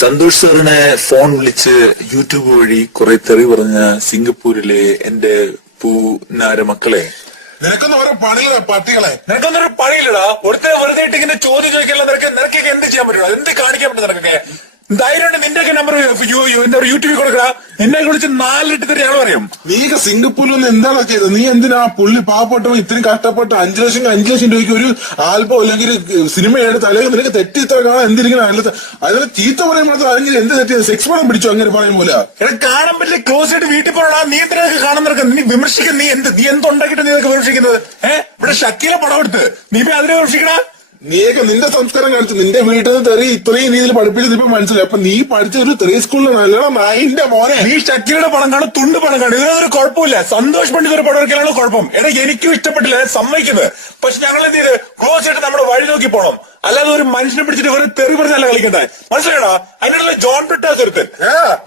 സന്തോഷ് സാറിനെ ഫോൺ വിളിച്ച് യൂട്യൂബ് വഴി കുറെ തെറി പറഞ്ഞ സിംഗപ്പൂരിലെ എന്റെ പൂനാര മക്കളെ, നിനക്കൊന്നും ഓരോ പണിയില്ല പട്ടികളെ. നിനക്കൊന്നൊരു പണിയില്ലടാ. ഒരുത്തരെ വെറുതെ ഇട്ട് ഇങ്ങനെ ചോദ്യം ചോദിക്കാനുള്ള നിനക്കൊക്കെ എന്ത് ചെയ്യാൻ പറ്റും? എന്ത് കാണിക്കാൻ പറ്റും നിനക്കൊക്കെ? ധൈര്യമുണ്ട് നിന്റെയൊക്കെ നമ്പർ എന്താ യൂട്യൂബിൽ കൊടുക്കടാ. എന്നെ വിളിച്ച് 4 ലിട്ട് തെറി ഞങ്ങൾ പറയും. നീക്ക് സിംഗപ്പൂരിൽ എന്താണ് ചെയ്തത്? നീ എന്തിനാ പുള്ളി പാവപ്പെട്ടവൻ ഇത്രയും കഷ്ടപ്പെട്ട് 5 ലക്ഷം രൂപയ്ക്ക് ഒരു ആൽബം അല്ലെങ്കിൽ സിനിമ എടുത്ത് അല്ലെങ്കിൽ നിനക്ക് തെറ്റി കാണാൻ എന്തിരിക്കണം? അതിന് ചീത്ത പറയാൻ മാത്രം അല്ലെങ്കിൽ എന്ത് തെറ്റിയത്? സെക്സ് പണം പിടിച്ചു അങ്ങനെ പറയും പോലെ. എടാ കാണാൻ പറ്റില്ല, ക്ലോസ് ആയിട്ട് വീട്ടിൽ പോകണ. നീ എന്തിനൊക്കെ കാണുന്നവർക്ക് നീ വിമർശിക്കുന്ന? നീ എന്തുണ്ടാക്കിയിട്ട് നീ ഇതൊക്കെ വിമർശിക്കുന്നത്? ഇവിടെ ഷക്കീലെ പടം എടുത്ത് നീ ഇപ്പൊ അതിനെ വിമർശിക്കണ? നീയൊക്കെ നിന്റെ സംസ്കാരം കാണിച്ചു. നിന്റെ വീട്ടിൽ നിന്ന് തെറി ഇത്രയും രീതിയിൽ പഠിപ്പിച്ചത് ഇപ്പൊ മനസ്സിലായി. അപ്പൊ നീ പഠിച്ച ഒരു തെറി സ്കൂളിൽ നല്ലോണം നായിന്റെ മോനെ. നീ ഷക്കീലയുടെ പടം കാണും, തുണ്ട് പടം കാണും, ഇതിനൊരു കുഴപ്പമില്ല. സന്തോഷ് പണ്ഡിത് ഒരു പടം എടുക്കലാണ് കുഴപ്പം. എടാ എനിക്കും ഇഷ്ടപ്പെട്ടില്ല, സമ്മതിക്കുന്നത്. പക്ഷെ ഞങ്ങൾ എന്ത് ചെയ്ത് ക്ലോസ് ആയിട്ട് നമ്മുടെ വഴി നോക്കി പോണം. അല്ലാതെ ഒരു മനുഷ്യനെ പിടിച്ചിട്ട് ഒരു തെറി പറഞ്ഞല്ല കളിക്കട്ടെ. മനസ്സിലായടാ? അതിനുള്ള ജോൺ ബ്രിട്ടാസ് ഒരുത്തൻ.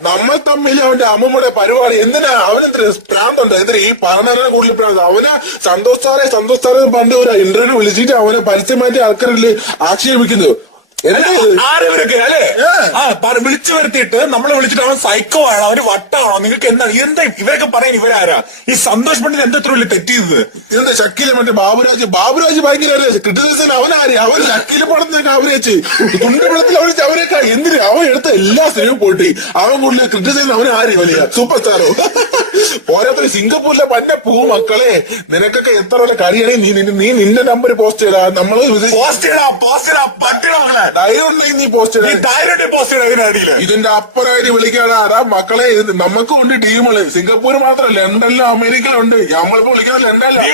നമ്മൾ തമ്മിൽ അവന്റെ അമ്മൂമ്മയുടെ പരിപാടി എന്തിനാ? അവനെന്തിനാ പ്രാന്തുണ്ട്? എന്തിനാ ഈ പറഞ്ഞതിനെ കൂടുതൽ പ്രാന്ത്? അവനെ സന്തോഷ് സാറേ പണ്ട് ഒരു ഇന്റർവ്യൂ വിളിച്ചിട്ട് അവനെ പരസ്യമായിട്ട് ആൾക്കാരില് ആക്ഷേപിക്കുന്നു. ആരവരൊക്കെ അല്ലേ? വിളിച്ചു വരുത്തിയിട്ട് നമ്മളെ വിളിച്ചിട്ട് അവൻ സൈക്കോ ആണോ, അവന് വട്ടാണോ, നിങ്ങൾക്ക് എന്താണ് ഇവരൊക്കെ പറയാൻ? ഇവരാരാ? ഈ സന്തോഷ് പണ്ഡിത് എന്താ ഇത്ര വലിയ തെറ്റിയത്? ഇതെന്താ ഷക്കീല് മറ്റേ ബാബുരാജ് ഭയങ്കര ക്രിറ്റിസിസം. അവനാര്? അവൻ ഷക്കീല് പടത്തിനൊക്കെ അവരേച്ച് തുണ്ടുപടത്തിൽ അവരേച്ച് അവരൊക്കെ എന്തിന്? അവൻ എടുത്ത എല്ലാ സിനിമയും പോട്ടി അവൻ കൂടുതൽ ക്രിറ്റിസിസം. അവനാര്? വലിയ സൂപ്പർ സ്റ്റാറോ? ഓരോരുത്തർ സിംഗപ്പൂരിലെ പന്റെ മക്കളെ, നിനക്കൊക്കെ എത്ര വരെ കഴിയണേ നീ നിന്റെ നമ്പർ പോസ്റ്റ് ചെയ്താ നമ്മള് പോസ്റ്റ് ചെയ്താ പട്ടിണ മക്കളെ. നീ പോസ്റ്റ് ഇതിന്റെ അപ്പുറമായിട്ട് വിളിക്കാടാ മക്കളെ. നമുക്കും ഉണ്ട് ടീമുകള്. സിംഗപ്പൂർ മാത്രമല്ല, ലണ്ടനിലും അമേരിക്കയിലും ഉണ്ട്. നമ്മളിപ്പോ വിളിക്കുന്നത് ലണ്ടനിലാണ്.